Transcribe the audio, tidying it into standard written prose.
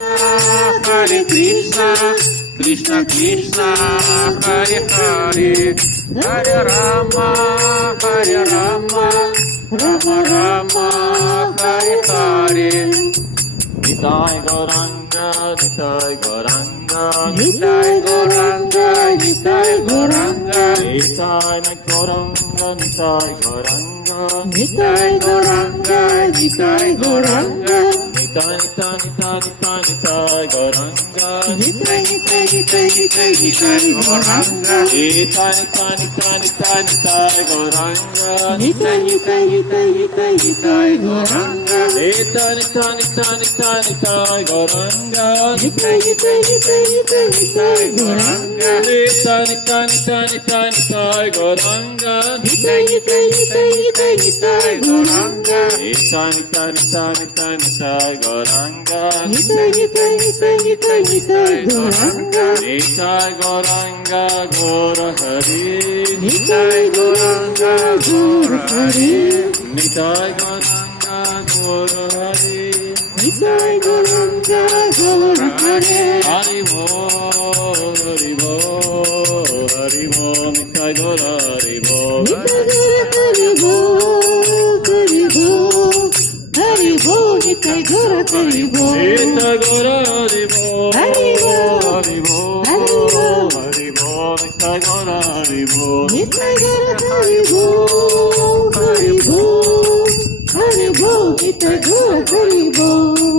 Hare Krishna, Krishna Krishna, Hare Hare, Hare Rama, Hare Rama, Rama Rama, Hare Hare. Nitai Gauranga, Nitai Gauranga, Nitai Gauranga, Nitai Gauranga, Nitai Gauranga, Nitai Gauranga, Nitai Gauranga, Nitai Gauranga, Nitai Nitai Nitai Nitai Nitai Gauranga, Nitai Nitai Nitai Nitai Nitai Gauranga, Nitai Nitai Nitai Nitai Nitai Gauranga, Nitai Nitai Nitai Nitai Nitai Gauranga, Nitai Nitai Nitai Nitai Nitai Gauranga, Nitai Nitai Nitai Nitai Nitai Gauranga, Nitai Nitai Nitai Nitai Nitai Gauranga, Nitai Nitai Nitai Nitai Nitai Gauranga, Nitai Nitai Nitai Nitai Nitai Gauranga, Nitai Nitai Nitai Nitai Nitai Gauranga, Nitai Gauranga Gaur Hari, Nitai Gauranga Gaur Hari, Nitai Gauranga Gaur Hari, Nitai Gauranga Gaur Hari. Hari Bo, Hari Bo, Hari Bo, Nitai Gaur Hari Bo, Nitai Gaur Hari Bo, Hari Bo, Nitai Gaur Hari Bo, Nitai Gaur Hari Bo, Hari Bo, Hari Bo.